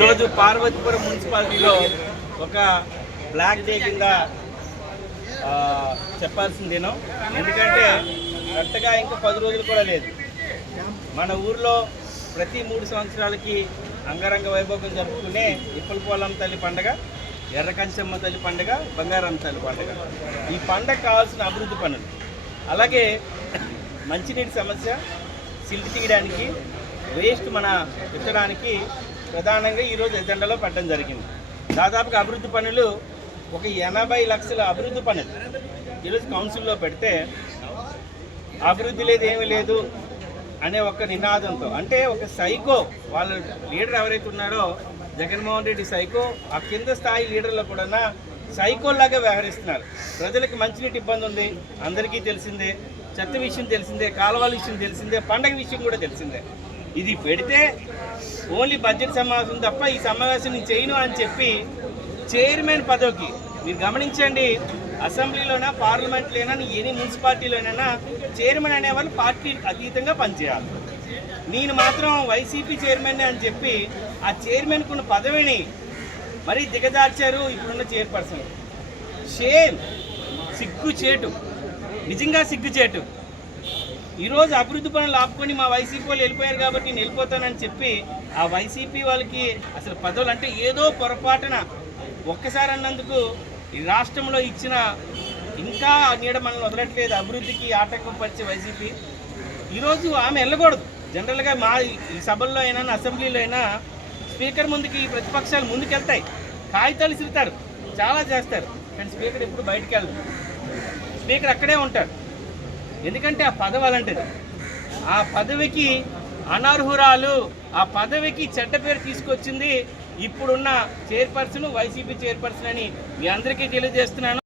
ఈరోజు పార్వతీపురం మున్సిపాలిటీలో ఒక బ్లాక్ డే కింద చెప్పాల్సిందేనో, ఎందుకంటే కరెక్ట్గా ఇంకా 10 రోజులు కూడా లేదు. మన ఊర్లో ప్రతి 3 సంవత్సరాలకి అంగరంగ వైభోగం జరుపుకునే ఇప్పలపోలమ్మ తల్లి పండుగ, ఎర్రకంచమ్మ తల్లి పండుగ, బంగారమ్మ తల్లి పండుగ. ఈ పండుగ కావాల్సిన అభివృద్ధి పనులు, అలాగే మంచినీటి సమస్య, సిల్ట్ తీయడానికి, వేస్ట్ మన పెట్టడానికి ప్రధానంగా ఈరోజు ఎజెండాలో పెట్టడం జరిగింది. దాదాపుగా అభివృద్ధి పనులు ఒక 80 లక్షల అభివృద్ధి పనులు ఈరోజు కౌన్సిల్లో పెడితే అభివృద్ధి లేదు, ఏమీ లేదు అనే ఒక నినాదంతో, అంటే ఒక సైకో వాళ్ళ లీడర్ ఎవరైతే ఉన్నారో జగన్మోహన్ రెడ్డి సైకో, ఆ కింద స్థాయి లీడర్లు కూడా సైకోల్లాగా వ్యవహరిస్తున్నారు. ప్రజలకు మంచినీటి ఇబ్బంది ఉంది, అందరికీ తెలిసిందే. చెత్త విషయం తెలిసిందే, కాలువల విషయం తెలిసిందే, పండగ విషయం కూడా తెలిసిందే. ఇది పెడితే ఓన్లీ బడ్జెట్ సమావేశం తప్ప ఈ సమావేశం నేను చేయను అని చెప్పి చైర్మన్ పదవికి, మీరు గమనించండి, అసెంబ్లీలోనా పార్లమెంట్లోనా ఎన్ని మున్సిపాలిటీలోనైనా చైర్మన్ అనేవాళ్ళు పార్టీ అతీతంగా పనిచేయాలి. నేను మాత్రం వైసీపీ చైర్మన్ అని చెప్పి ఆ చైర్మన్కున్న పదవిని మరీ దిగజార్చారు ఇప్పుడున్న చైర్పర్సన్. షేమ్, సిగ్గుచేటు, నిజంగా సిగ్గుచేటు. ఈరోజు అభివృద్ధి పనులు ఆపుకొని మా వైసీపీ వాళ్ళు వెళ్ళిపోయారు కాబట్టి నేను వెళ్ళిపోతానని చెప్పి ఆ వైసీపీ వాళ్ళకి అసలు పదవులు అంటే ఏదో పొరపాటున ఒక్కసారి అన్నందుకు ఈ రాష్ట్రంలో ఇచ్చిన ఇంకా నీడ మనల్ని వదలట్లేదు, అభివృద్ధికి ఆటంకం పరిచే వైసీపీ. ఈరోజు ఆమె వెళ్ళకూడదు. జనరల్గా మా ఈ సభల్లో అయినా అసెంబ్లీలో అయినా స్పీకర్ ముందుకి ప్రతిపక్షాలు ముందుకెళ్తాయి, కాగితాలు ఇసురుతారు, చాలా చేస్తారు, కానీ స్పీకర్ ఎప్పుడు బయటికి వెళ్ళదు. స్పీకర్ అక్కడే ఉంటాడు. ఎందుకంటే ఆ పదవి అలాంటిది. ఆ పదవికి అనర్హురాలు, ఆ పదవికి చెడ్డ పేరు తీసుకొచ్చింది ఇప్పుడున్న చైర్పర్సన్, వైసీపీ చైర్పర్సన్ అని మీ అందరికీ తెలియజేస్తున్నాను.